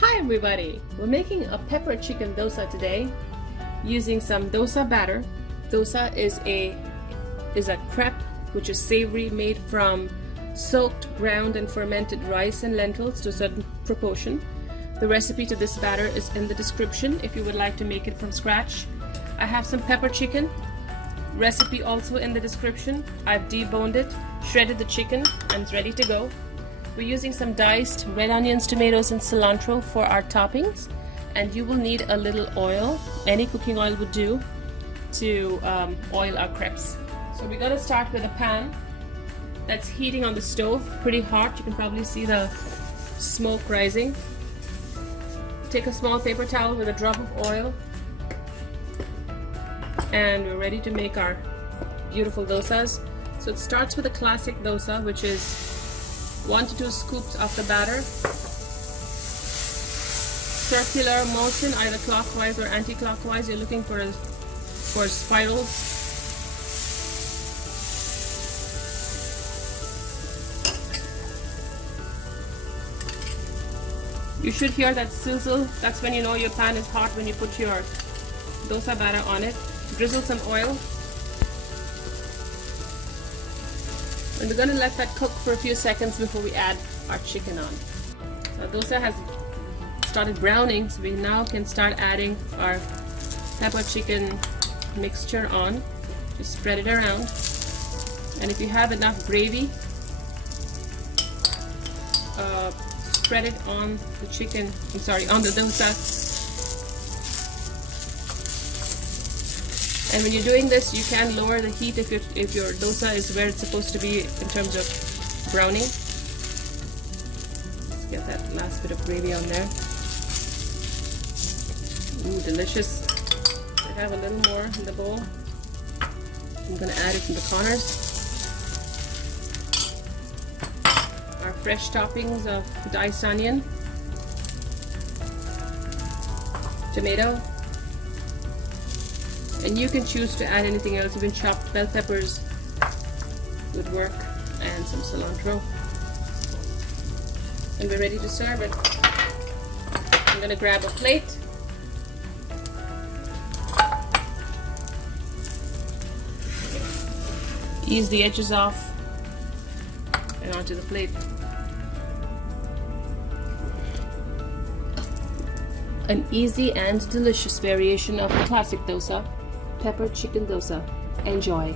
Hi everybody! We're making a pepper chicken dosa today using some dosa batter. Dosa is a crepe which is savory, made from soaked, ground and fermented rice and lentils to a certain proportion. The recipe to this batter is in the description if you would like to make it from scratch. I have some pepper chicken, recipe also in the description. I've deboned it, shredded the chicken, and it's ready to go. We're using some diced red onions, tomatoes and cilantro for our toppings, and you will need a little oil. Any cooking oil would do to oil our crepes. So we're going to start with a pan that's heating on the stove, pretty hot. You can probably see the smoke rising. Take a small paper towel with a drop of oil, and we're ready to make our beautiful dosas. So it starts with a classic dosa, which is 1 to 2 scoops of the batter, circular motion, either clockwise or anti-clockwise. You're looking for spirals. You should hear that sizzle. That's when you know your pan is hot, when you put your dosa batter on it. Drizzle some oil. And we're going to let that cook for a few seconds before we add our chicken on. Our dosa has started browning, so we now can start adding our pepper chicken mixture on. Just spread it around. And if you have enough gravy, spread it on the chicken, on the dosa. And when you're doing this, you can lower the heat if your dosa is where it's supposed to be in terms of browning. Let's get that last bit of gravy on there. Ooh, delicious. I have a little more in the bowl. I'm going to add it in the corners. Our fresh toppings of diced onion, tomato, and you can choose to add anything else. Even chopped bell peppers would work, and some cilantro. And we're ready to serve it. I'm going to grab a plate. Ease the edges off and onto the plate. An easy and delicious variation of the classic dosa, pepper chicken dosa. Enjoy.